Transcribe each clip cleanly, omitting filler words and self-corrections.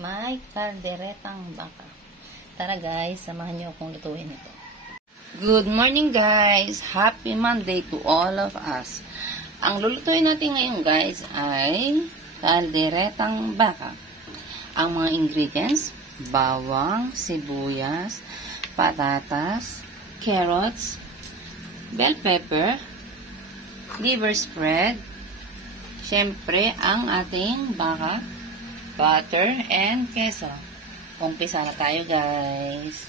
may kalderetang baka. Tara guys, samahan niyo akong lutuin ito. Good morning guys! Happy Monday to all of us. Ang lulutuin natin ngayon guys ay kalderetang baka. Ang mga ingredients, bawang, sibuyas, patatas, carrots, bell pepper, liver spread, syempre ang ating baka, butter, and queso. Umpisa na tayo guys.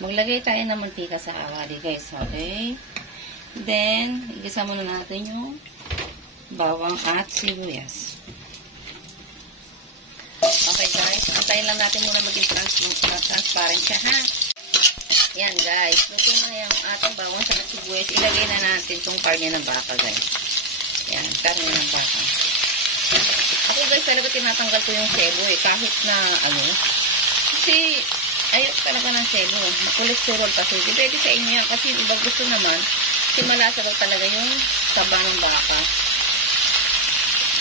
Maglagay tayo ng mantika sa awali guys, okay? Then, igisa muna natin yung bawang at sibuyas. Okay guys, antayin lang natin muna maging transparent siya ha. Yan guys, luto na yung ating bawang sa sibuyas. Ilagay na natin itong karne ng baka guys. Yan, karne ng baka. Ako guys, talaga tinatanggal ko yung sebo kahit na kasi ayok talaga ng sebo. Cholesterol kasi. Depende sa inyo yan kasi iba gusto naman kasi malasa daw talaga yung taba ng baka.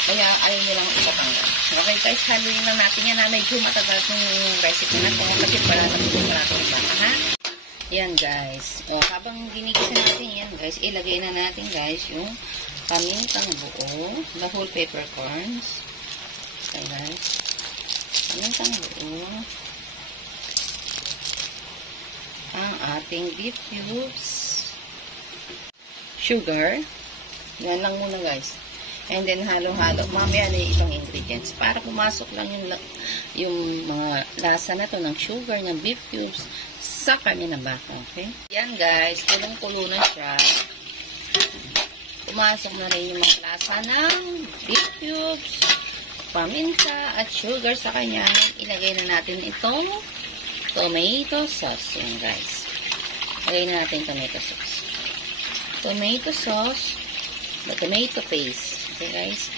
Kaya ayaw nyo lang ipatanggal. Okay guys, haluin na natin yan na medyo matagal yung recipe na ito kasi para natin yung baka ha. Yan guys. O, habang ginigisa natin yan guys, ilagay na natin guys yung pamintang buo, the whole peppercorns. Okay guys. Pamintang buo. Ang ating beef cubes. Sugar. Yan lang muna guys. And then halo-halo. Mamaya na yung ibang ingredients. Para pumasok lang yung mga lasa na to ng sugar, ng beef cubes sa karne ng baka. Okay? Yan guys. Tulong-tulo na siya. Pumasok na rin yung mga lasa ng beef cubes, paminta, at sugar sa kanya. Ilagay na natin itong tomato sauce. Yan guys. Ilagay na natin tomato sauce. Tomato sauce, the tomato paste. Okay guys.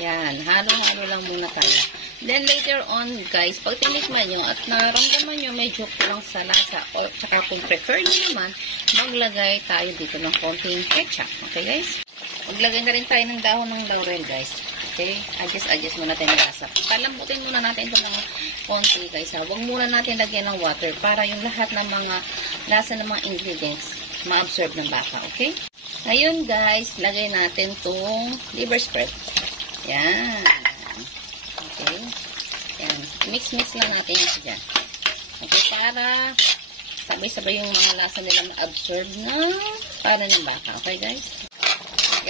Yan. Halo-halo lang muna tayo. Then later on guys, pag tinikman nyo at naramdaman nyo medyo kulang sa lasa o tsaka kung prefer nyo naman, maglagay tayo dito ng konting ketchup. Okay guys? Maglagay na rin tayo ng dahon ng laurel guys. Okay? Adjust muna tayo ng lasa. Palambutin muna natin ito ng konti guys. Huwag muna natin lagyan ng water para yung lahat ng mga lasa ng mga ingredients ma-absorb ng baka. Okay? Ngayon guys, lagay natin itong liver spread. Yan. Okay. Yan. Mix-mix lang natin yan dyan. Okay, para sabay-sabay yung mga lasa nila ma-absorb ng para ng baka. Okay guys?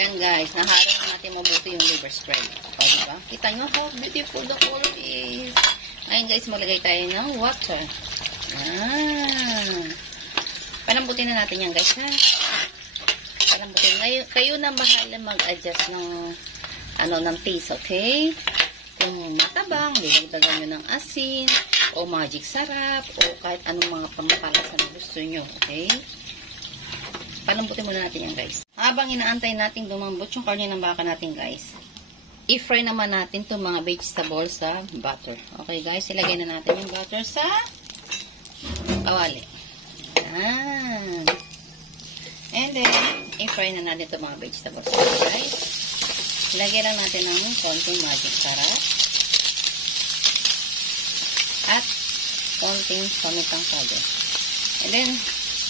Yan guys, nahalo na natin mabuti yung liver spread. O, diba? Kita nyo how beautiful the color is. Ngayon guys, maglagay tayo ng water. Palambutin na natin yan guys ha. Palambutin. Ngayon, kayo na bahala mag-adjust ng ng taste, okay? Kung matabang, nilagdagan nyo ng asin, o magic sarap, o kahit anong mga pampalasa na gusto nyo, okay? Palambutin muna natin yan guys. Habang inaantay natin lumambot yung karne ng baka natin guys, i-fry naman natin itong mga vegetables sa butter. Okay guys, ilagay na natin yung butter sa kawali. Yan. And then, i-fry na natin itong mga vegetables. Okay guys. Ilagay lang natin ng konting magic sarap at konting pamitang powder. And then,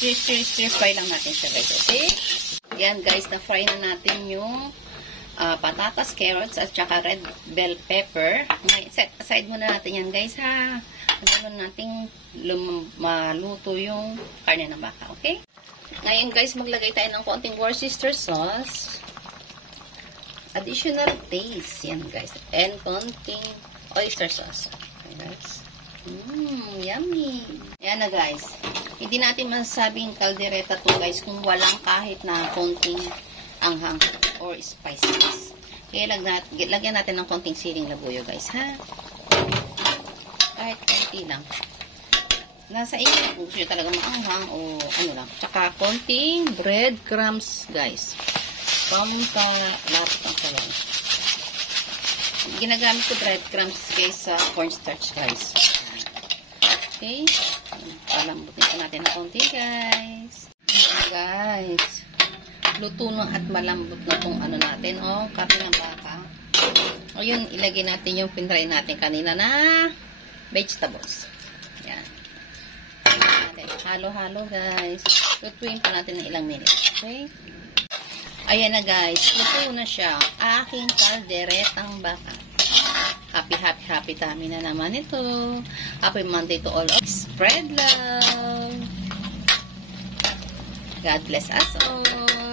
stir fry lang natin siya guys. Okay? Yan guys, na-fry na natin yung patatas, carrots, at saka red bell pepper. Set aside muna natin yan guys ha. Ganoon natin maluto yung karne ng baka. Okay? Ngayon guys, maglagay tayo ng konting Worcester sauce. Additional taste. Yan guys. And konting oyster sauce. Okay guys. Yummy. Yan na guys. Hindi natin masasabing kaldereta to guys kung walang kahit na konting anghang or spices. Kaya lagyan natin ng konting siling labuyo guys ha. Kahit konti lang. Nasa inyo kung gusto nyo talaga maanghang o lang. Tsaka konting breadcrumbs guys. Pampa-lapot ang salang. Ginagamit ko breadcrumbs guys sa cornstarch guys. Okay. Palambutin ko natin ng konti guys. Ayan guys. Luto na at malambot na itong natin. Karne ng baka. O yun, ilagay natin yung pinray natin kanina na vegetables. Yan. Halo-halo guys. Lutuin pa natin ng ilang minutes. Okay? Ayan na guys. Luto na siya. Aking kalderetang baka. Happy tummy na naman ito. Happy Monday to all. Spread love. God bless us all.